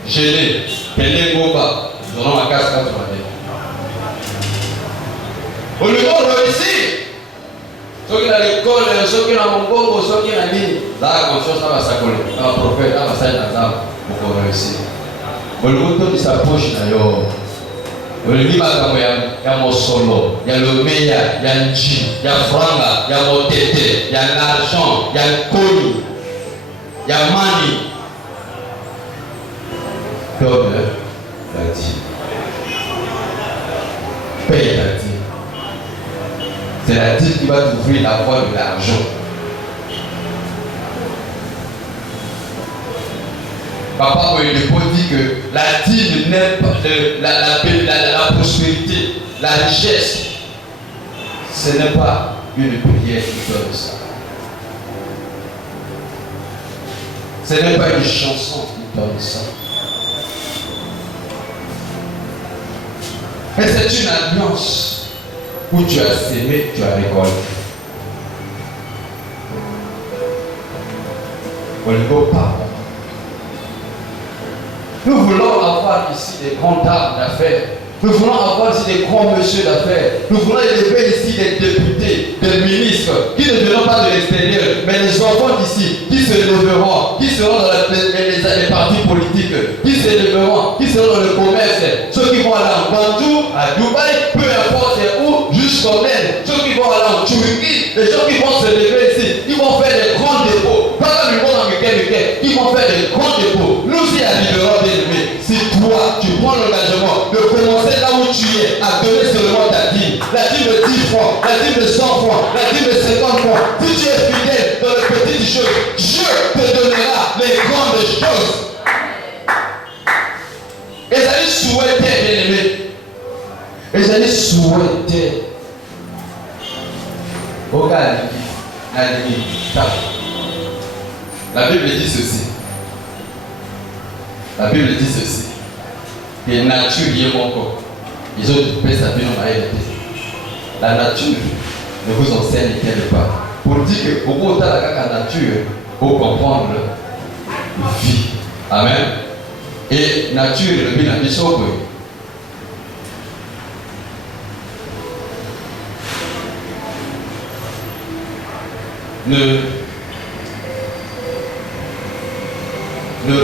Gelé, Pelé Goba, nous allons la casse quand tu vas démon. Au niveau de réussir, ceux qui ont l'école, ceux qui ont mon congo, ceux qui ont la ligne, là, confiance, ça va s'accoler. Ça va prophète, ça va s'aller dans l'âme pour réussir. Au niveau de sa poche, au niveau il y a mon solo, il y a le meilleur, il y a le G, il y a franga, il y a mon tété, il y a l'argent, il y a le coni, il y a mani. L'homme l'a dit. Paye la dîme. C'est la dîme qui va t'ouvrir la voie de l'argent. Papa Oyedepo dit que la dîme n'est pas la prospérité, la richesse. Ce n'est pas une prière qui donne ça. Ce n'est pas une chanson qui donne ça. Mais c'est une alliance où tu as sémé, tu as récolté. Oyedepo parle. Nous voulons avoir ici des grands dames d'affaires. Nous voulons avoir ici des grands messieurs d'affaires. Nous voulons élever ici des députés, des ministres, qui ne viendront pas de l'extérieur, mais les enfants d'ici, qui se lèveront, qui seront dans les partis politiques, qui se lèveront, qui seront dans le commerce, ceux qui vont aller en Bandou, à Dubaï, peu importe où, jusqu'en Inde, ceux qui vont aller en Turquie, les gens qui vont se lever ici, ils vont faire des grands dépôts, pas comme ils vont dans Mickey, ils vont faire des grands dépôts. Nous y arriverons, bien aimés. Si toi, tu prends l'engagement de commencer là où tu es, à donner seulement ta dîme, la dîme de 10 francs, la dîme de 100 francs, la dîme de 50 francs, si tu es fidèle dans les petites choses, Dieu te donnera les grandes choses. Et ça dit souhaiter, bien aimé. Et ça dit souhaiter. Regarde, la Bible dit ceci. La Bible dit ceci. Que la nature est mon corps. Les autres peuvent s'appeler dans ma réalité. La nature ne vous enseigne qu'elle pas. Pour dire que au bout de la nature, pour comprendre la vie. Amen. Et nature, le bien la mission. Ne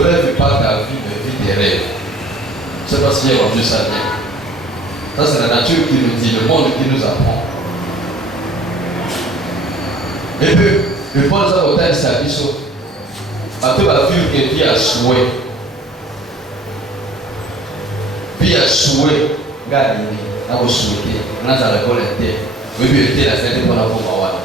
rêve pas ta vie, mais vis tes rêves. Je ne sais pas si il y a entendu ça bien. Ça, c'est la nature qui nous dit, le monde qui nous apprend. Et puis, le bon hôtel, c'est à Bissot. bato bavivre que vie ya souhait vie ya souhait nga nini nakosouhaite nazala kola te oyebi etela sete mpona koma wana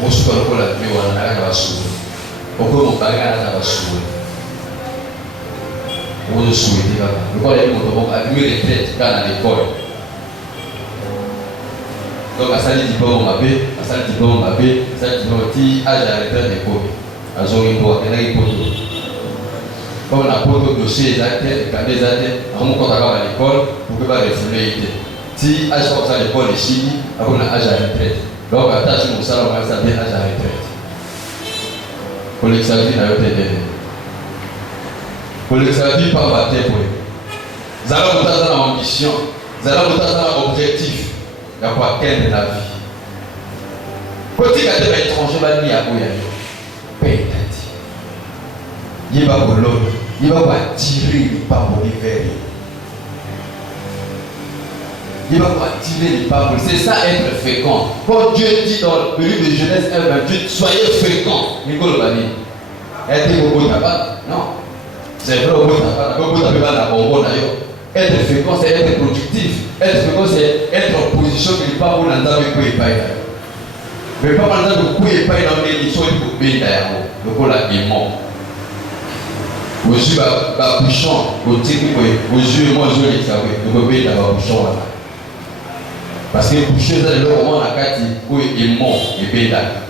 okosuka lokola vie wana nakaka basouhait okoyo mobali nga naza basouhait okozosouhaite kaka lokola yebi moto moko abimi retraite kaka na l'école. Donc, asali diplôme mabe, asali diplôme mabe, asali diplôme ti âge à retraite de quoi? Azongi mboka kena ipoto. Comme na poto dossier exact, cadre exact, on compte à l'école pour que va refouler. Si âge comme ça l'école est chini, on a âge à retraite. Donc, attache mon salaire, on va s'appeler âge à retraite. Pour l'examen na yote dene. Pour l'examen pas battre pour. Zala mutaza na ambition, zala mutaza na objectif. Il y a quoi atteindre la vie. Quand tu es étranger, tu vas dire que il va attirer les papes vers lui. Il va attirer les papes. C'est ça être fécond. Quand Dieu dit dans le livre de Genèse 1:28, soyez féconds. Nicole Bani. Être au tabac? Non. C'est vrai au tabac. Au tabac, la bonbonne d'ailleurs. Être fécond, c'est être productif. Être fécond, c'est être en position que les parents n'ont pas pu épailler. Mais pas mal de coups épailler dans l'édition et pour bien d'ailleurs. Le coup là est mort. Aux yeux, bouchon, aux yeux, moi je l'ai savé. Le bébé d'avoir bouchon là. Parce que bouchon, c'est le moment la carte où il est mort et bien d'ailleurs.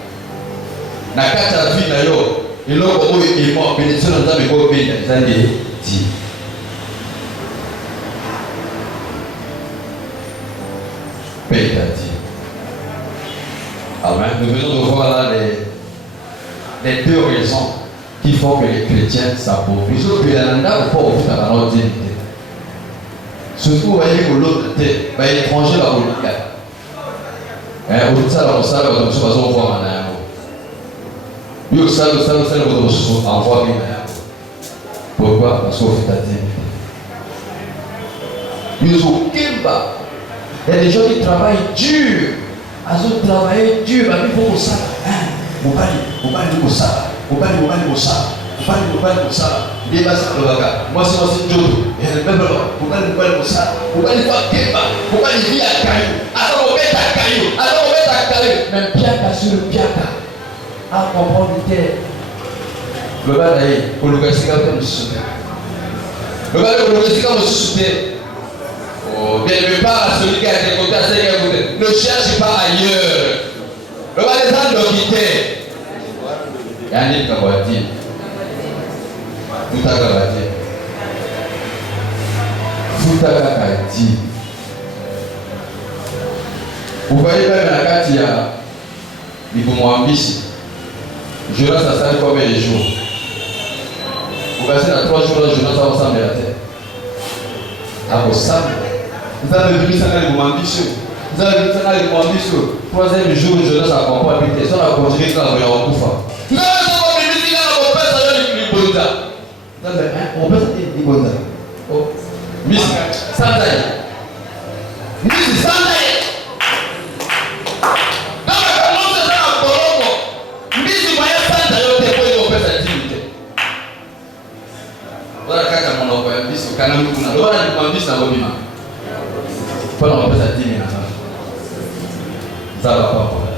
La carte à vie d'ailleurs, et là où il est mort, bénédiction dans ta mémoire bien d'ailleurs. Dit. Paix à Dieu. Amen. Nous venons de voir là les deux raisons qui font que les chrétiens s'appauvrissent. Surtout, il y a un endroit où il faut avoir notre dignité. Surtout, vous voyez que l'autre, l'étranger va vous le faire. Au ça, on sait que nous sommes voir un amour. Yo, ça, vous envoie bien. Pourquoi? Parce qu'on fait ta dignité. Ils ont Kimba. Il y a des gens qui travaillent dur. Ils ont travaillé dur. Il faut que ça. Vous parlez de ça. Vous parlez de ça. Les bases de Baga. Moi, c'est Jodo. Il y a le même endroit. Vous parlez de ça. Vous parlez de Kimba. Vous parlez de vie à Caillou. Alors, on met à Caillou. Alors, on met à Caillou. Même Piaka sur le Piaka. À comprendre le terre. Le bas d'ailleurs, pour le gars, c'est comme le soutien. Le bas, pour le gars, c'est comme le soutien. Ne pas à celui qui a été côté à celui qui a côté. Ne cherche pas ailleurs. Le bas des gens de quitter. Yannick Kabati. Fouta Kabati. Fouta Kabati. Vous voyez même la carte, il y a Nikomwambisi. Jonas a sali combien de jours? Vous passez dans 3 jours, Jonas va ensemble à la terre. À vos sables. Vous avez vu ça dans les Mwambisi. Vous avez vu ça dans les Mwambisi. 3e jour, Jonas a compris habité. Ça va continuer quand on va en Koufa. Vous avez vu ça comme il dit là, on peut ça dans les Bonza. Vous avez vu, on peut ça dans les Bonza. Oh, Miss Santaï. Miss Santaï. Kana mtu na dola ni kuambia ngomima. Kwa nini unapesa 10 na sasa? Sasa papa.